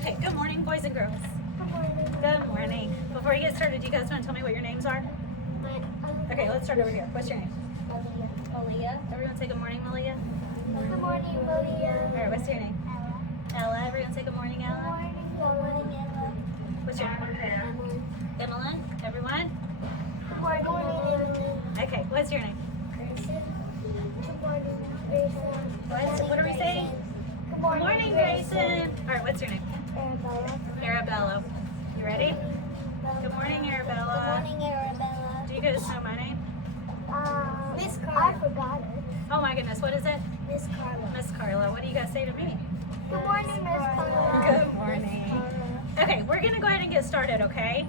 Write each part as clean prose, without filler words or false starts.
Okay, good morning, boys and girls. Good morning. Good morning. Before you get started, do you guys want to tell me what your names are? Okay, let's start over here. What's your name? Malia. Everyone say good morning, Malia. Good morning, Malia. All right, what's your name? Ella. Everyone say good morning, Good Ella. morning, Ella. What's your name? Emmeline. Everyone? Good morning, Emily. Okay, what's your name? Grayson. Good morning, Grayson. What are we saying? Good Good morning, Grayson. All right, what's your name? Arabella. Arabella. You ready? Good morning, Arabella. Good morning, Arabella. Do you guys know my name? Miss Carla. I forgot it. Oh my goodness, what is it? Miss Carla. Miss Carla. What do you guys say to me? Good morning, Miss Carla. Good morning. Okay, we're going to go ahead and get started, okay?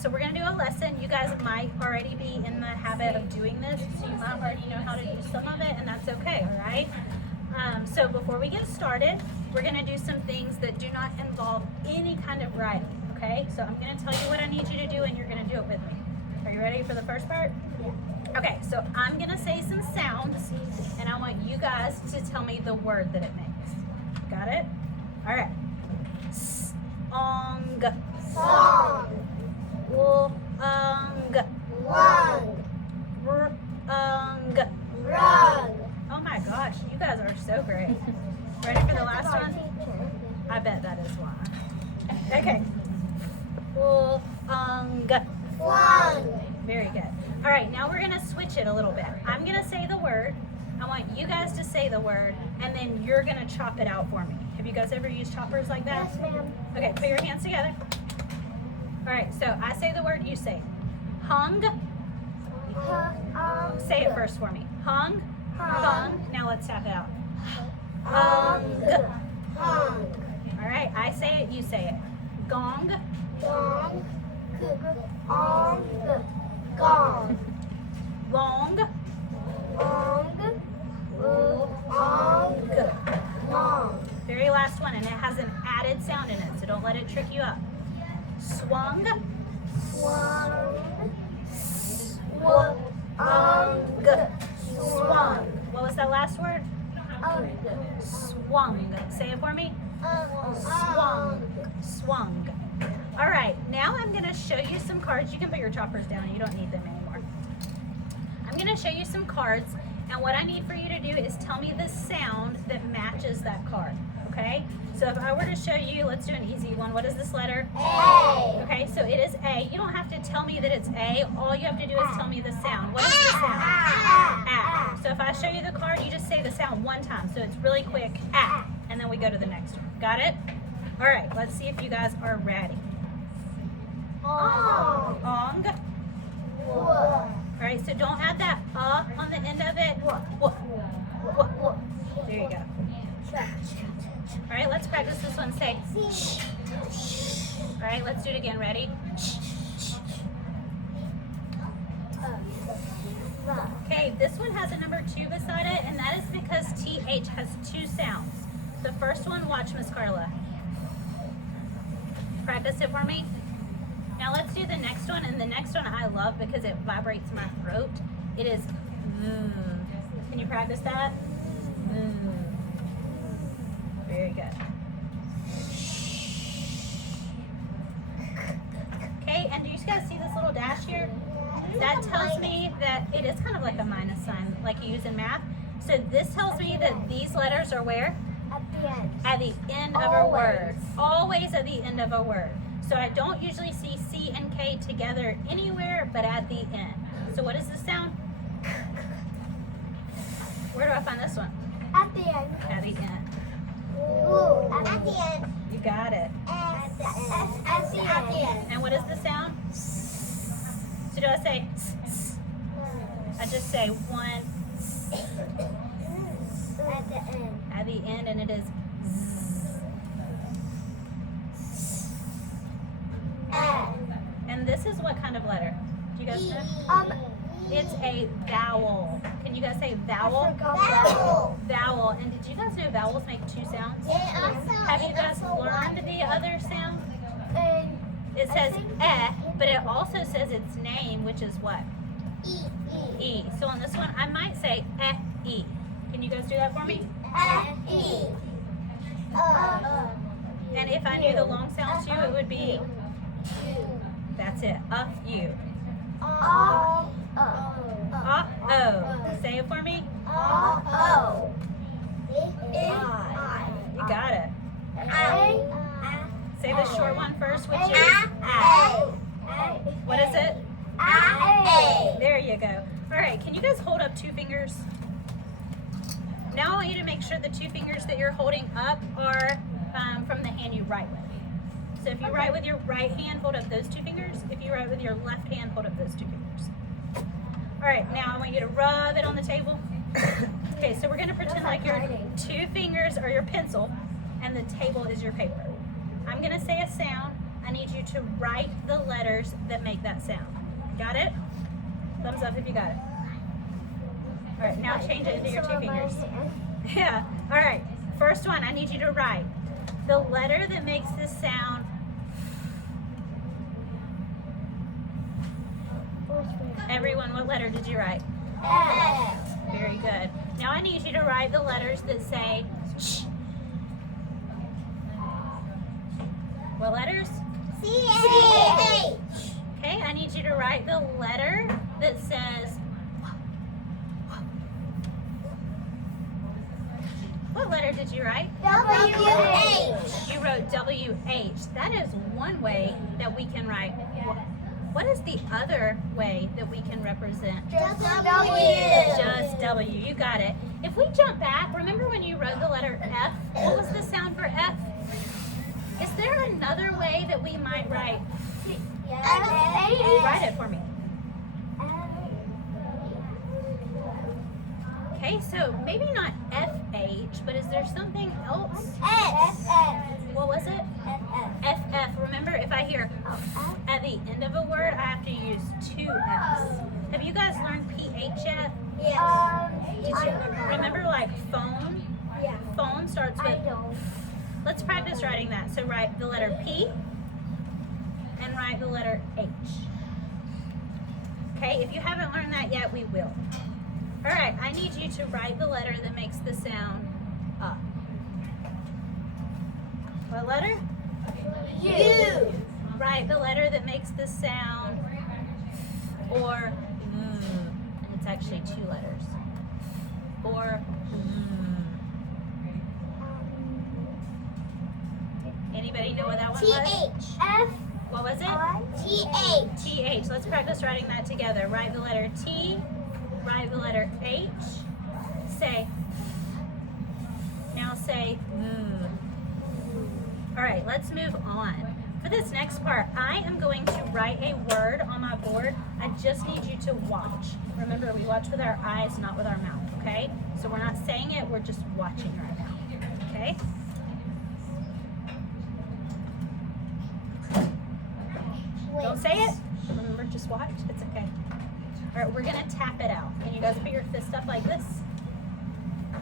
So we're going to do a lesson. You guys might already be in the habit of doing this, so you might already know how to use some of it, and that's okay, all right? So before we get started, we're going to do some things that do not involve any kind of writing, okay? So I'm going to tell you what I need you to do, and you're going to do it with me. Are you ready for the first part? Yeah. Okay, so I'm going to say some sounds, and I want you guys to tell me the word that it makes. Got it? All right. Song. Song. Wong. Lung. Rung. Rug. Oh my gosh, you guys are so great. Ready for the last one? I bet that is why. Okay. Flung. Flung. Very good. All right, now we're going to switch it a little bit. I'm going to say the word. I want you guys to say the word, and then you're going to chop it out for me. Have you guys ever used choppers like that? Yes, ma'am. Okay, put your hands together. All right, so I say the word, you say it. Hung. Say it first for me. Hung. Hung. Now let's tap it out. Hung. Hung. All right, I say it, you say it. Gong. Gong. Gong. Gong. Long. Long. Long. Long. Very last one, and it has an added sound in it, so don't let it trick you up. Swung. Swung. Swung. What was that last word? Swung. Swung. Say it for me. Swung. Swung. All right, now I'm going to show you some cards. You can put your choppers down. You don't need them anymore. I'm going to show you some cards, and what I need for you to do is tell me the sound that matches that card, okay? So if I were to show you, let's do an easy one. What is this letter? A. Okay, so it is A. You don't have to tell me that it's A. All you have to do is tell me the sound. What is the sound? A. So if I show you the card, you just say the sound one time. So it's really quick. A. And then we go to the next one. Got it? All right, let's see if you guys are ready. Ong. Ong. All right, so don't add that on the end of it. There you go. All right, let's practice this one. Say shh. All right, let's do it again. Ready? Okay, this one has a number 2 beside it, and that is because TH has 2 sounds. The first one, watch Miss Carla. Practice it for me. Now let's do the next one, and the next one I love because it vibrates my throat. It is Can you practice that? Very good. Okay, and do you guys see this little dash here? That tells me that it is kind of like a minus sign, like you use in math. So this tells me that these letters are where? At the end. At the end of a word. Always at the end of a word. So I don't usually see C and K together anywhere but at the end. So what is the sound? Where do I find this one? At the end. At the end. Ooh, at the end. You got it. At the end. And what is the sound? So do I say I just say one At the end. at the end, and it is and this is what kind of letter? Do you guys know? It's a vowel. Can you guys say vowel? Vowel. Vowel. And did you guys know vowels make 2 sounds? Have you guys learned the other sound? It says eh, but it also says its name, which is what? E. So on this one, I might say E. Can you guys do that for me? E. And if I knew the long sound too, it would be, that's it, you. Oh. Say it for me. Oh. You got it. Say the short one first, which is what is it? There you go. All right, can you guys hold up 2 fingers? Now I want you to make sure the 2 fingers that you're holding up are from the hand you write with. So if you write with your right hand, hold up those 2 fingers. If you write with your left hand, hold up those 2 fingers. All right, now I want you to rub it on the table. Okay, so we're gonna pretend like your 2 fingers are your pencil and the table is your paper. I'm gonna say a sound. I need you to write the letters that make that sound. Got it? Thumbs up if you got it. All right, now change it into your 2 fingers. Yeah, all right. First one, I need you to write the letter that makes this sound. Everyone, what letter did you write? Very good. Now I need you to write the letters that say sh. What letters? C-H. Okay, I need you to write the letter that says. What letter did you write? W-H. You wrote W-H. That is one way that we can write. What is the other way that we can represent? Just W. Just W. You got it. If we jump back, remember when you wrote the letter F? What was the sound for F? Is there another way that we might write? Write it for me. Okay, so maybe not FH, but is there something else? What was it? FF. Remember, if I hear at the end of a word, I have to use 2 F's. Have you guys learned PH yet? Did you remember like phone? Yeah. Phone starts with. Let's practice writing that. So write the letter P and write the letter H. Okay, if you haven't learned that yet, we will. All right, I need you to write the letter that makes the sound up. What letter? U. Write the letter that makes the sound or and it's actually 2 letters. Or anybody know what that one was? T-H. F. What was it? T-H. T-H. Let's practice writing that together. Write the letter T, write the letter H, say, now say, All right, let's move on. For this next part, I am going to write a word on my board. I just need you to watch. Remember, we watch with our eyes, not with our mouth, okay? So we're not saying it, we're just watching right now, okay? Don't say it. Remember, just watch. It's okay. All right, we're going to tap it out. Can you guys put your fist up like this?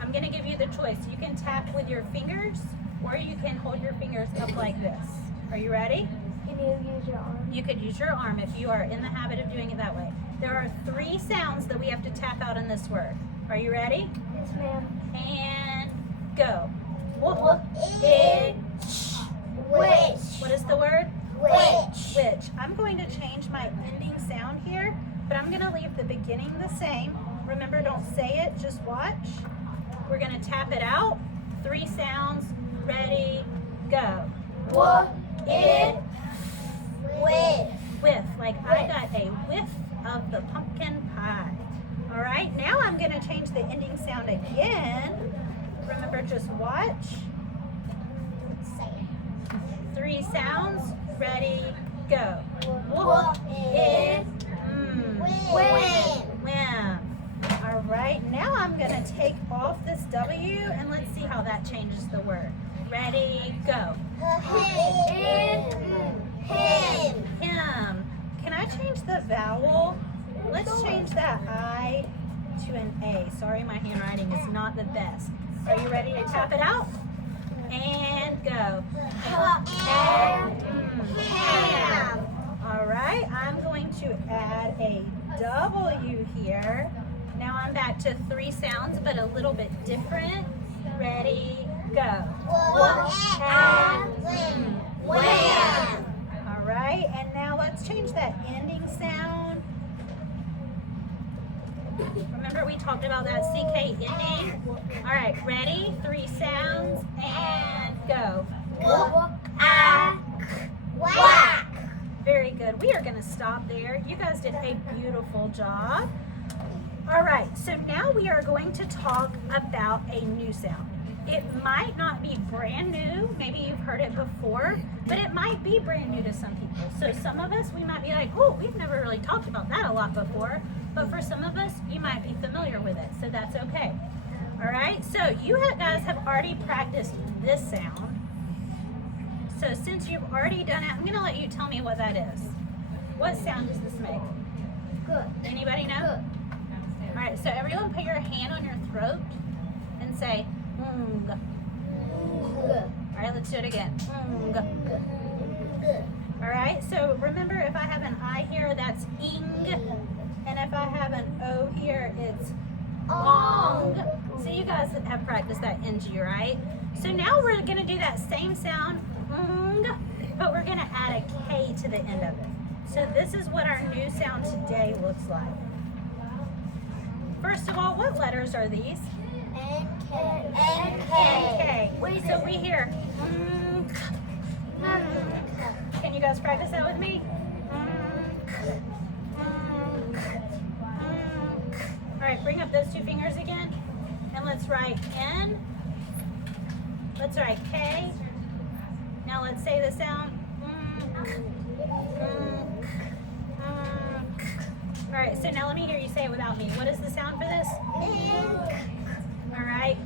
I'm going to give you the choice. You can tap with your fingers, or you can hold your fingers up like this. Are you ready? Can you use your arm? You could use your arm if you are in the habit of doing it that way. There are 3 sounds that we have to tap out in this word. Are you ready? Yes, ma'am. And go. Which. What is the word? Which. Which. I'm going to change my ending sound here, but I'm going to leave the beginning the same. Remember, don't say it, just watch. We're going to tap it out. 3 sounds. Ready, go. Whiff, like I got a whiff of the pumpkin pie. All right, now I'm going to change the ending sound again. Remember, just watch. 3 sounds. Ready, go. Whim. All right, now I'm going to take off this W and let's see how that changes the word. Ready, go. Him. Can I change the vowel? Let's change that I to an A. Sorry, my handwriting is not the best. Are you ready to tap it out? And go. Ham. All right, I'm going to add a W here. Now I'm back to 3 sounds, but a little bit different. Ready, Go. Wham. All right, and now let's change that ending sound. Remember we talked about that CK ending? All right, ready? 3 sounds and go. Whack. Very good. We are going to stop there. You guys did a beautiful job. All right, so now we are going to talk about a new sound. It might not be brand new. Maybe you've heard it before, but it might be brand new to some people. So some of us, we might be like, oh, we've never really talked about that a lot before. But for some of us, you might be familiar with it. So that's okay. All right, so you guys have already practiced this sound. So since you've already done it, I'm going to let you tell me what that is. What sound does this make? Good. Anybody know? All right, so everyone put your hand on your throat and say, "ng." All right, let's do it again. "ng." All right, so remember if I have an I here, that's ing. And if I have an O here, it's ong. So you guys have practiced that ng, right? So now we're going to do that same sound, ng, but we're going to add a K to the end of it. So this is what our new sound today looks like. First of all, what letters are these? K. So we hear. Can you guys practice that with me? All right, bring up those 2 fingers again, and let's write N. Let's write K. Now let's say the sound. All right, so now let me hear you say it without me. What is the sound for this? All right.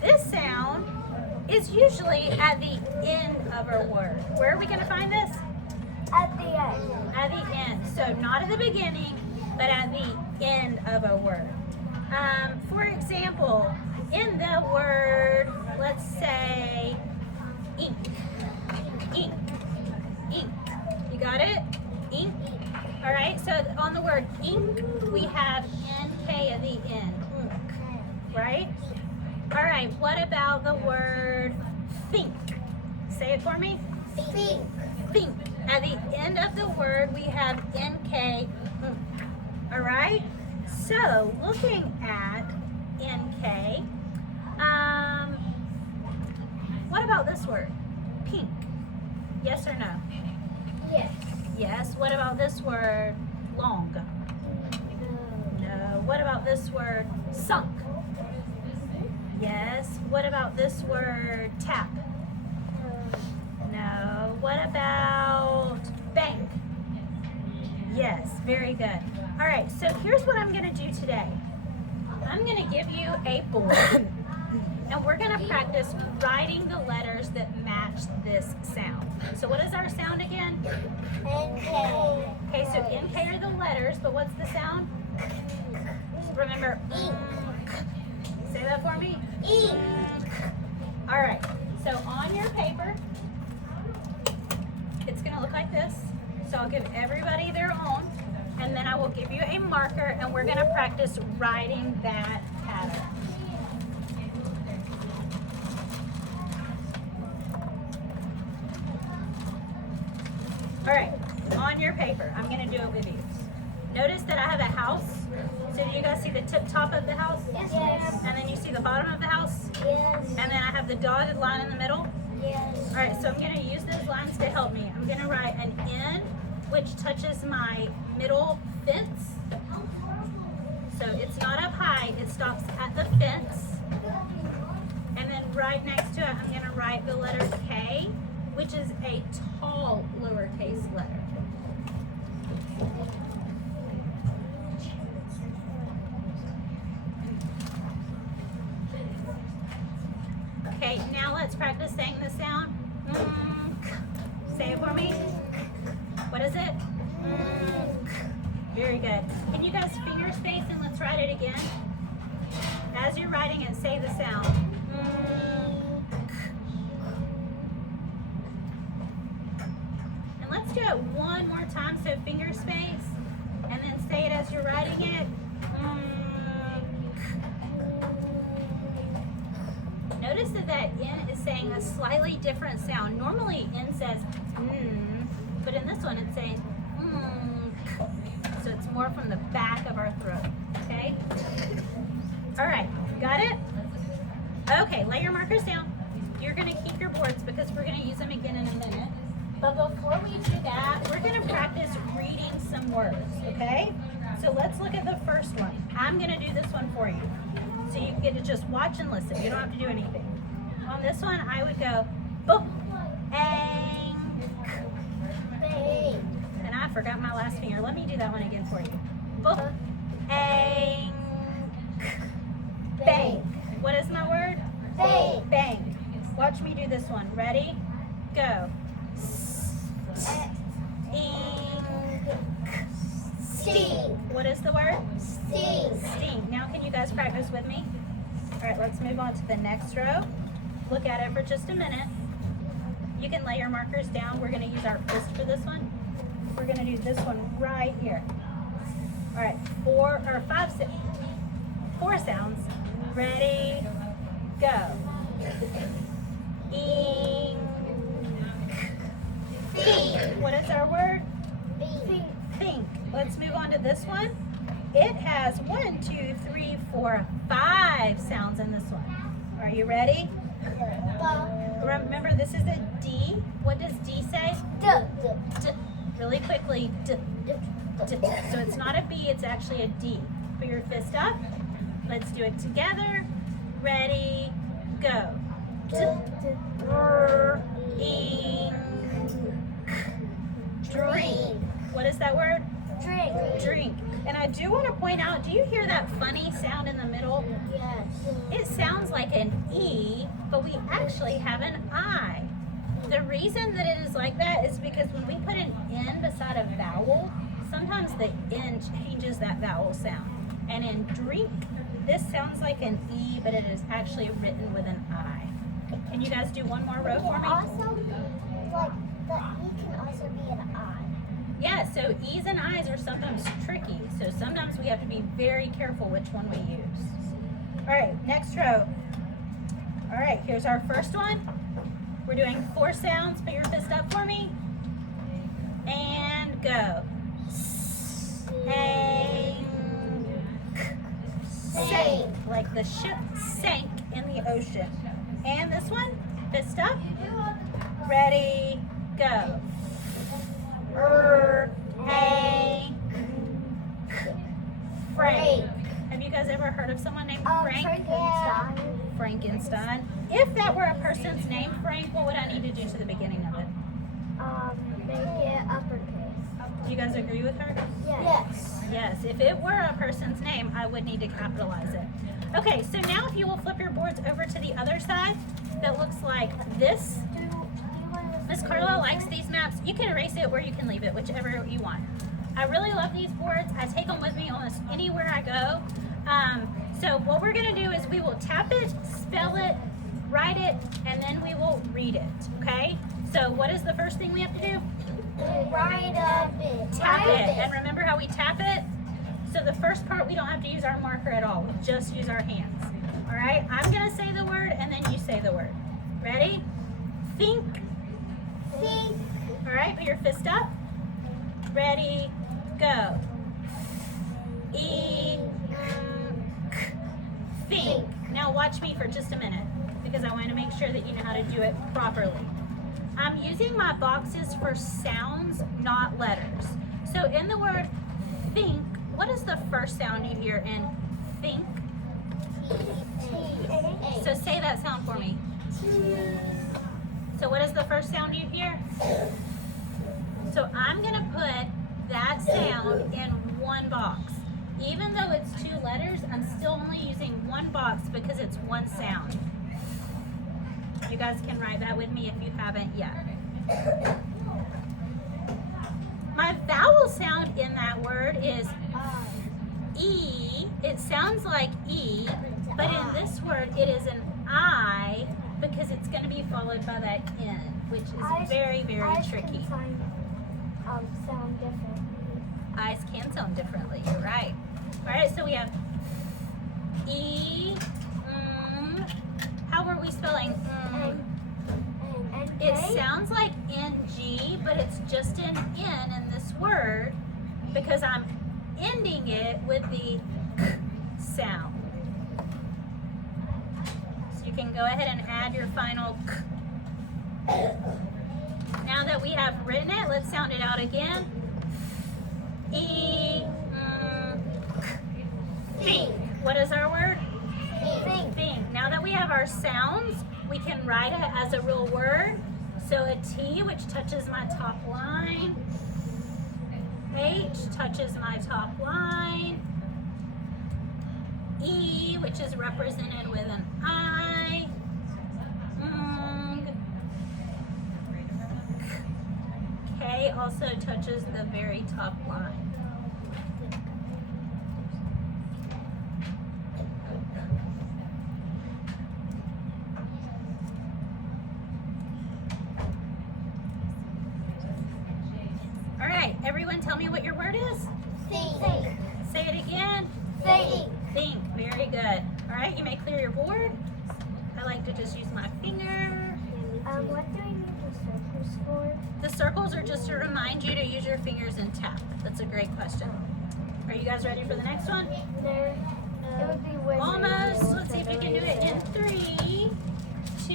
This sound is usually at the end of a word. Where are we going to find this? At the end. At the end. So not at the beginning, but at the end of a word. For example, in the word, let's say ink. Ink. Ink. You got it? Ink. All right, so on the word ink, we have NK at the end. Ink. Right? All right, what about the word think? Say it for me. Think. Think. At the end of the word, we have NK. All right? So, looking at NK, what about this word? Pink. Yes or no? Yes. Yes. What about this word? Long. No. What about this word? Sunk. Yes. What about this word? Tap. No. What about bank? Yes. Very good. All right. So here's what I'm going to do today. I'm going to give you a board, and we're going to practice writing the letters that match this sound. So what is our sound again? NK. Okay, so NK are the letters, but what's the sound? Remember, say that for me. Ink. All right, so on your paper, it's going to look like this. So I'll give everybody their own, and then I will give you a marker, and we're going to practice writing that pattern. All right, on your paper, I'm going to do it with you. Notice that I have a house. So do you guys see the top of the house? Yes. And then you see the bottom of the house? Yes. And then I have the dotted line in the middle? Yes. All right, so I'm going to use those lines to help me. I'm going to write an N, which touches my middle fence. So it's not up high, it stops at the fence. And then right next to it, I'm going to write the letter K, which is a tall lowercase letter. Okay, now let's practice saying the sound. Say it for me. What is it? Very good. Can you guys finger space and let's write it again? As you're writing it, say the sound. And let's do it one more time, so finger space, and then say it as you're writing it. notice that that N is saying a slightly different sound. Normally N says but in this one it's saying so it's more from the back of our throat, okay? All right, got it? Okay, lay your markers down. You're gonna keep your boards because we're gonna use them again in a minute. But before we do that, we're gonna practice reading some words, okay? So let's look at the first one. I'm gonna do this one for you. So you get to just watch and listen. You don't have to do anything. On this one, I would go, boop, and I forgot my last finger. Let me do that one again for you. Boop, bang. What is my word? Bang. Bang. Watch me do this one. Ready? Go. Sting. What is the word? Sting. Sting. Now can you guys practice with me? All right, let's move on to the next row. Look at it for just a minute. You can lay your markers down. We're gonna use our fist for this one. We're gonna do this one right here. All right, four sounds. Ready, go. Ink. What is our word? Think. Let's move on to this one. It has 1, 2, 3, 4, 5 sounds in this one. Are you ready? Remember, this is a D. What does D say? D. Really quickly. D. So it's not a B, it's actually a D. Put your fist up. Let's do it together. Ready, go. Drink. What is that word? Drink. And I do want to point out, do you hear that funny sound in the middle? Yes. It sounds like an E, but we actually have an I. The reason that it is like that is because when we put an N beside a vowel, sometimes the N changes that vowel sound. And in drink, this sounds like an E, but it is actually written with an I. Can you guys do one more row for me? Also, like, the E can also be an I. Yeah, so E's and I's are sometimes tricky. So sometimes we have to be very careful which one we use. All right, next row. All right, here's our first one. We're doing 4 sounds. Put your fist up for me. And go. Sank. Like the ship sank in the ocean. And this one, fist up. Ready, go. Frank. Have you guys ever heard of someone named Frank? Frankenstein. Frankenstein. If that were a person's name, Frank, what would I need to do to the beginning of it? Make it uppercase. Do you guys agree with her? Yes. Yes. If it were a person's name, I would need to capitalize it. Okay, so now if you will flip your boards over to the other side, that looks like this. Miss Carla likes these maps. You can erase it or you can leave it, whichever you want. I really love these boards. I take them with me almost anywhere I go. So what we're gonna do is we will tap it, spell it, write it, and then we will read it, okay? So what is the first thing we have to do? Tap it. And remember how we tap it? So the first part, we don't have to use our marker at all. We just use our hands. All right, I'm gonna say the word and then you say the word. Ready? Think. All right, put your fist up. Ready, go. Think. Now watch me for just a minute because I want to make sure that you know how to do it properly. I'm using my boxes for sounds, not letters. So in the word think, what is the first sound you hear in think? So say that sound for me. So what is the first sound you hear? So I'm going to put that sound in one box. Even though it's 2 letters, I'm still only using one box because it's one sound. You guys can write that with me if you haven't yet. My vowel sound in that word is E. It sounds like E, but in this word it is an I because it's going to be followed by that N, which is very, very tricky. Sound different. Eyes can sound differently, you're right. All right, so we have E. How were we we spelling? It sounds like NG, but it's just an N in this word because I'm ending it with the K sound. So you can go ahead and add your final K. Now that we have written it, let's sound it out again. E, think. What is our word? Think. Now that we have our sounds, we can write it as a real word. So a T, which touches my top line. H touches my top line. E, which is represented with an I. K also touches the very top line. All right, everyone tell me what your word is. Think. Say it again. Think. Think, very good. All right, you may clear your board. I like to just use my finger. What do I need the circles for? The circles are just to remind you to use your fingers and tap. That's a great question. Are you guys ready for the next one? There. It would be way Almost. Let's see if you can do it in 3, 2,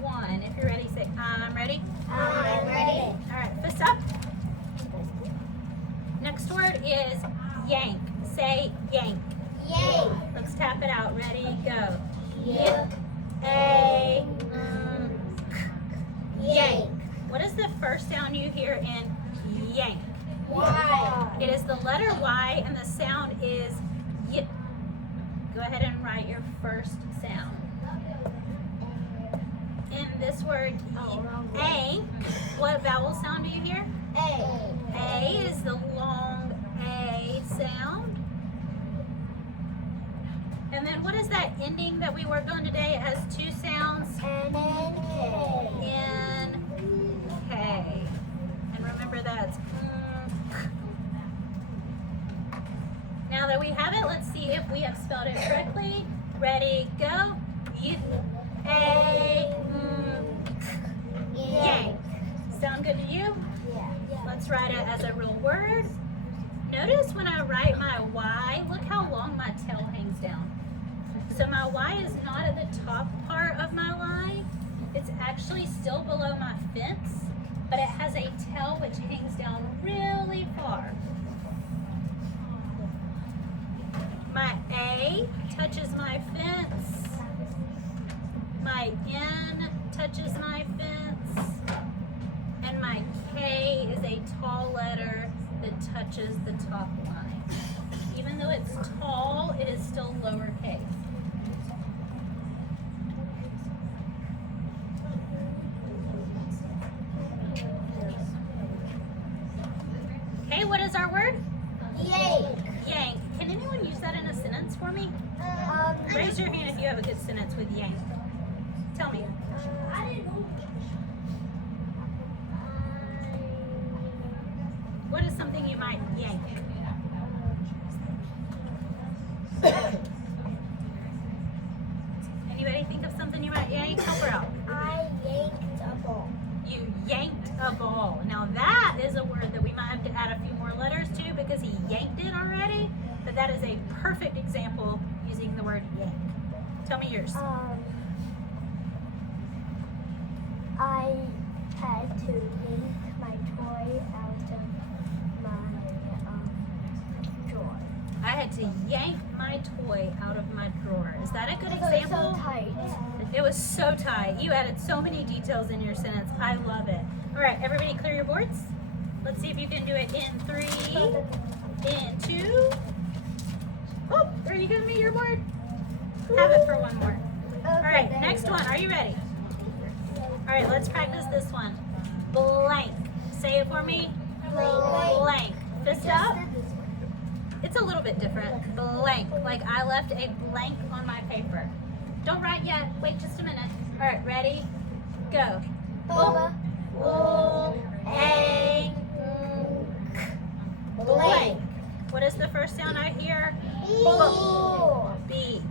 1. If you're ready, say I'm ready. I'm ready. All right, fist up. Next word is yank. Say yank. Yay. Let's tap it out. Ready, go. Yeah. A, Yank. What is the first sound you hear in yank? Y. It is the letter Y and the sound is y. Go ahead and write your first sound. In this word, A, what vowel sound do you hear? A. A is the long A sound. And then what is that ending that we worked on today? It has two sounds. N. K. N, K. And remember that's Now that we have it, let's see if we have spelled it correctly. Ready, go. Yank. Sound good to you? Yeah. Let's write it as a real word. Notice when I write my Y, look how long my tail hangs down. So my Y is not at the top part of my line. It's actually still below my fence, but it has a tail which hangs down really far. My A touches my fence. My N touches my fence. And my K is a tall letter that touches the top line. Even though it's tall, it is still lowercase. Okay, what is our word? Yank. Yank. Can anyone use that in a sentence for me? Raise your hand if you have a good sentence with yank. Tell me. What is something you might yank? Anybody think of something you might yank? Help her out. I yanked a ball. You yanked a ball. Now that is a word that we might have to add a few more letters to because he yanked it already. But that is a perfect example using the word yank. Tell me yours. I had to yank my toy out of my drawer. I had to yank my toy out of my drawer. Is that a good example? So tight. It was so tight. You added so many details in your sentence. I love it. All right, everybody clear your boards. Let's see if you can do it in 3, in 2. Oh, are you giving me your board? Have it for one more. All right, next one. Are you ready? All right, let's practice this one. Blank. Say it for me. Blank. Fist up. It's a little bit different. Blank. Like I left a blank on my paper. Don't write yet. Wait just a minute. All right, ready? Go. Blank. What is the first sound I hear? B. B.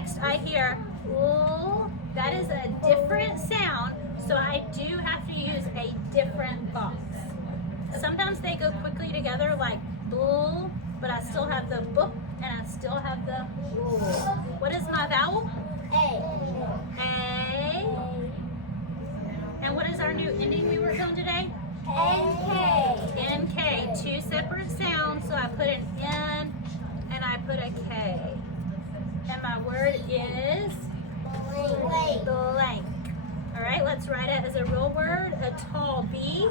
next I hear ooh, that is a different sound, so I do have to use a different box. Sometimes they go quickly together like bull, but I still have the book and I still have the ooh. What is my vowel? A. A. And what is our new ending we worked on today? NK. NK, two separate sounds, so I put an N and I put a K. And my word is Blank. blank. All right, let's write it as a real word. A tall B,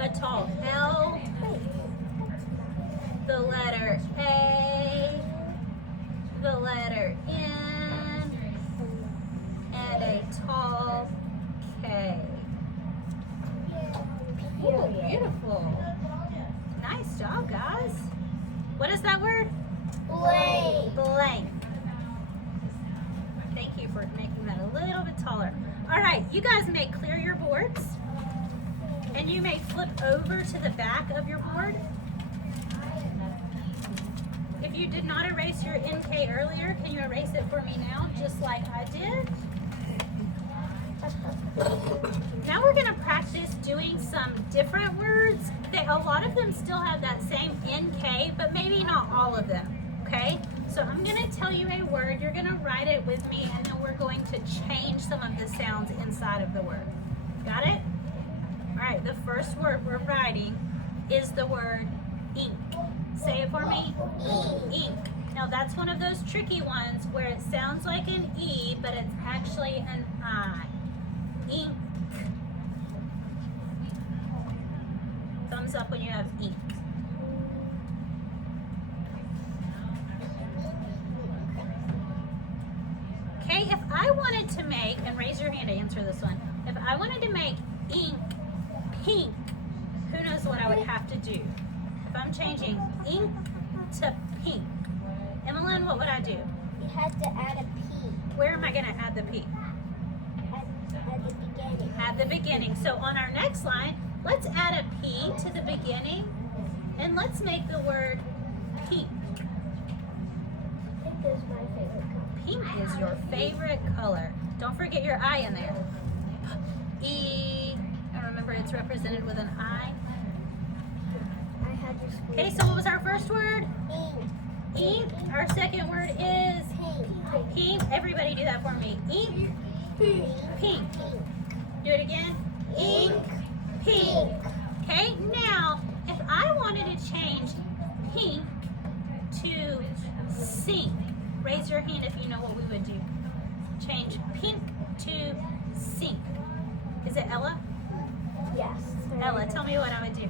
a tall L, the letter A, the letter N, and a tall K. Ooh, beautiful. Nice job, guys. What is that word? Blank. Blank. Thank you for making that a little bit taller. All right, you guys may clear your boards and you may flip over to the back of your board. If you did not erase your NK earlier, can you erase it for me now, just like I did? Now we're going to practice doing some different words. A lot of them still have that same NK, but maybe not all of them, okay? So I'm going to tell you a word, you're going to write it with me, and then we're going to change some of the sounds inside of the word. Got it? All right, the first word we're writing is the word ink. Say it for me. Ink. Now that's one of those tricky ones where it sounds like an E, but it's actually an I. Ink. Thumbs up when you have ink. Okay, if I wanted to make, and raise your hand to answer this one, if I wanted to make ink pink, who knows what I would have to do? If I'm changing ink to pink, Emmeline, what would I do? You have to add a P Where am I going to add the P? at the beginning. At the beginning. So on our next line, let's add a P to the beginning, and let's make the word pink. Pink is my favorite color. Pink is your favorite color. Don't forget your I in there. E, and remember it's represented with an I. I had to squeeze. Okay, so what was our first word? Ink. Ink. Our second word is Pink. pink. Everybody do that for me. Ink, Pink. pink. Do it again. Ink, pink. Okay, now if I wanted to change pink to sink, raise your hand if you know what we would do. Change pink to sink. Is it Ella? Yes. Ella, tell me what I would do.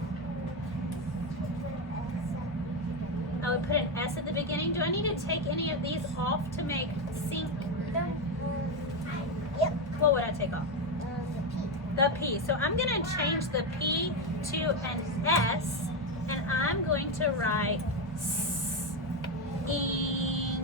I would put an S at the beginning. Do I need to take any of these off to make sink? Yep. What would I take off? The The P. So I'm going to change the P to an S, and I'm going to write ink.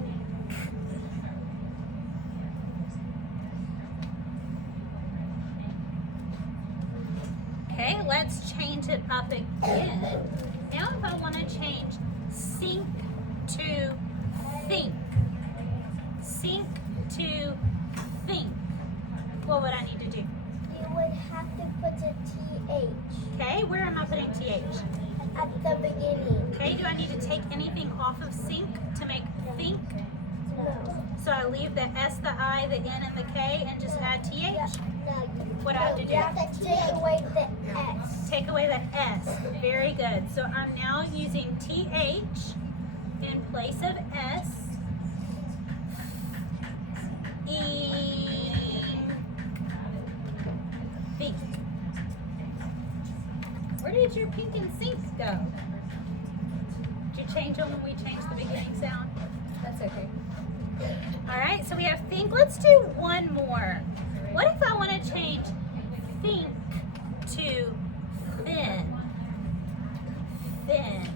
Okay, let's change it up again. Now if I want to change sink to think, sink to think, what would I need to do? You would have to put a TH Okay, where am I putting TH? at the beginning. Okay, do I need to take anything off of sink to make think? No. So I leave the S, the I, the N, and the K and just add TH? No, What do I have to do? You have to take away the S. Take away the S. Very good. So I'm now using TH in place of S. Think. Where did your pink and sinks go? Did you change them when we changed the beginning sound? That's okay. All right, so we have think. Let's do one more. What if I want to change think to thin? Thin.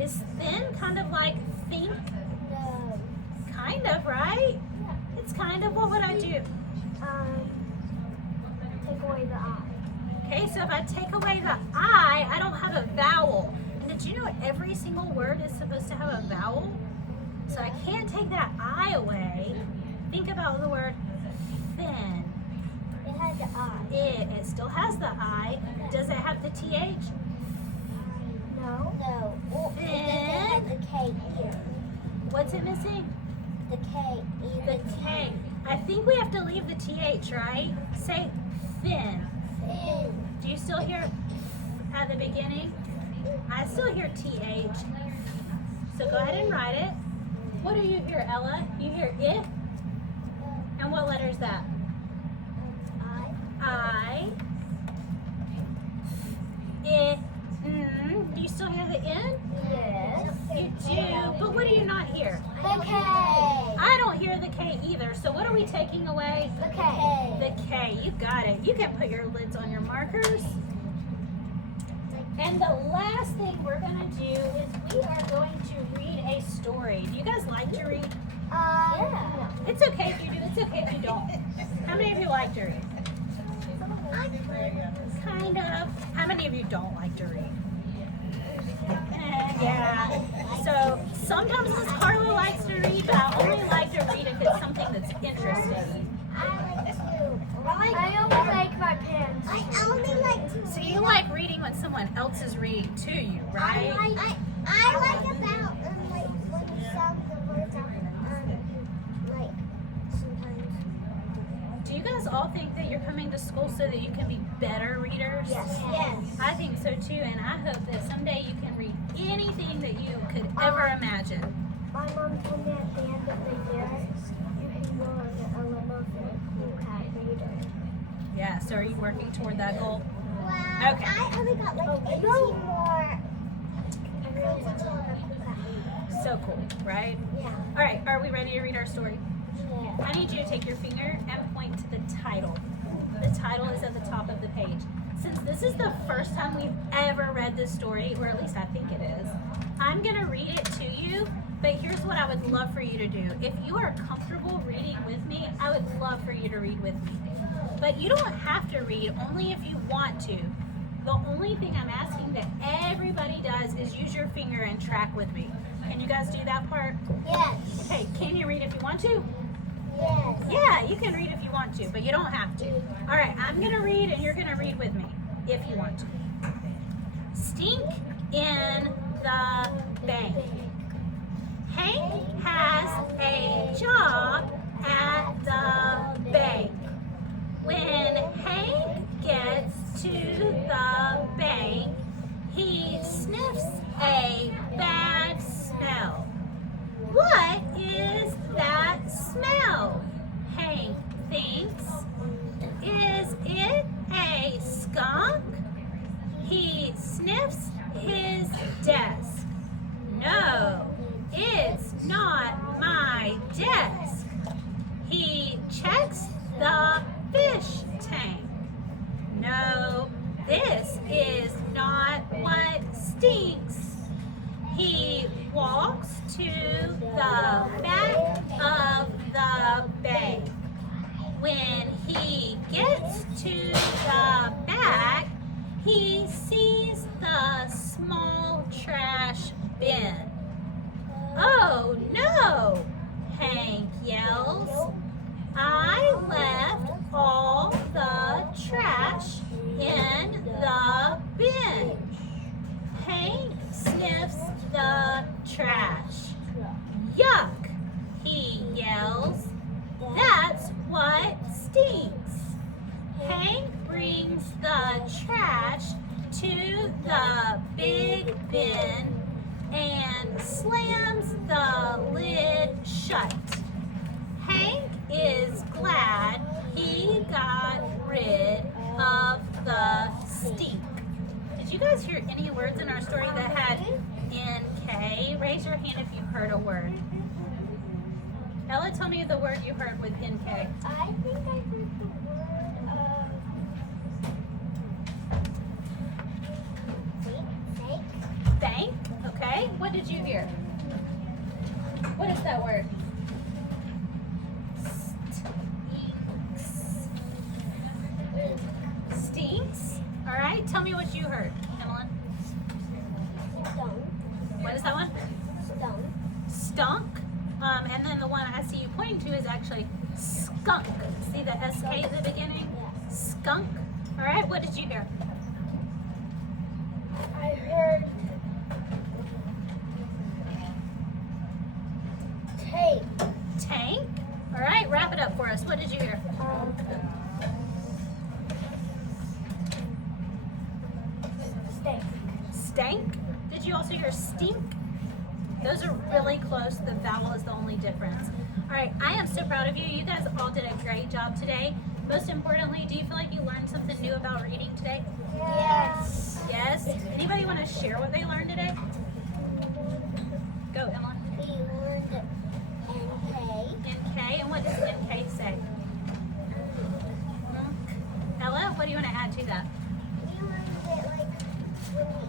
Is thin kind of like think? No. Kind of, right? It's kind of. What would I do? Take away the I. Okay, so if I take away the I don't have a vowel. And did you know every single word is supposed to have a vowel? So I can't take that I away. Think about the word thin. It has the I. It still has the I. Does it have the TH? No. No. Well, it doesn't have the K here. What's it missing? The K. The K. I think we have to leave the TH, right? Say thin. Thin. Do you still hear at the beginning? I still hear TH. So go ahead and write it. What do you hear, Ella? You hear it? And what letter is that? I. It. Do you still hear the N? Yes. You do. But what do you not hear? The K. I don't hear the K either. So what are we taking away? The K. The K. You got it. You can put your lids on your markers. And the last thing we're going to do is we are going to read a story. Do you guys like to read? Yeah. It's okay if you do. It's okay if you don't. How many of you like to read? Kind of. How many of you don't like to read? Yeah. So sometimes Miss Carla likes to read, but I only like to read if it's something that's interesting. I like to. I only like my pants. I only like to. So you like reading when someone else is reading to you, right? I like about like when you sound the words out like sometimes. Do you guys all think that you're coming to school so that you can be better readers? Yes. Yes. I think so too, and I hope that someday you can read anything that you could ever imagine. My mom told me at the end of the year you can go on a level for a cool cat reader. Yeah, so are you working toward that goal? Wow. Okay. I only got like 18 more. I really want to have a cool cat. So cool, right? Yeah. All right, are we ready to read our story? Yeah. I need you to take your finger and point to the title. The title is at the top of the page. Since this is the first time we've ever read this story, or at least I think it is, I'm going to read it to you, but here's what I would love for you to do. If you are comfortable reading with me, I would love for you to read with me. But you don't have to read, only if you want to. The only thing I'm asking that everybody does is use your finger and track with me. Can you guys do that part? Yes. Okay, can you read if you want to? Yes. Yeah, you can read if you want to, but you don't have to. All right, I'm going to read and you're going to read with me if you want to. Stink in the bank. Hank has a job at the bank. When Hank gets to the bank, he sniffs a bad smell. What is that smell? Hank thinks. Is it a skunk? He sniffs his desk. No, it's not my desk. He checks the fish tank. No, this is not what stinks. He walks to the back of the bank. When he gets to the back, he sees the small trash bin. Oh no, Hank yells. I left all the trash in the bin. Hank sniffs the trash. Yuck, he yells. That's what stinks. Hank brings the trash to the big bin and slams the lid shut. Hank is glad he got rid of the stink. Did you guys hear any words in our story that had NK? Raise your hand if you've heard a word. Ella, tell me the word you heard with NK. I think I heard the word Bank. Okay. What did you hear? What is that word? Stinks. All right. Tell me what you heard, Emmeline. Stone. What is that one? Stone. Stunk. And then the one I see you pointing to is actually skunk. See the SK at the beginning? Skunk. All right, what did you hear? I heard tape. Tank. All right, wrap it up for us. What did you hear? Steak. Stank. Did you also hear stink? Those are really close. The vowel is the only difference. All right, I am so proud of you. You guys all did a great job today. Most importantly, do you feel like you learned something new about reading today? Yes. Yes? Anybody want to share what they learned today? Go, Emma. We learned NK. NK, and what does NK say? Ella, what do you want to add to that? We learned it like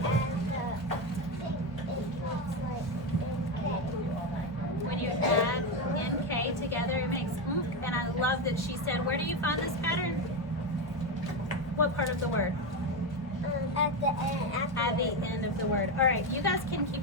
when we add When you add NK together, it makes and I love that she said, where do you find this pattern? What part of the word? at the end. At the end of the word. All right, you guys can keep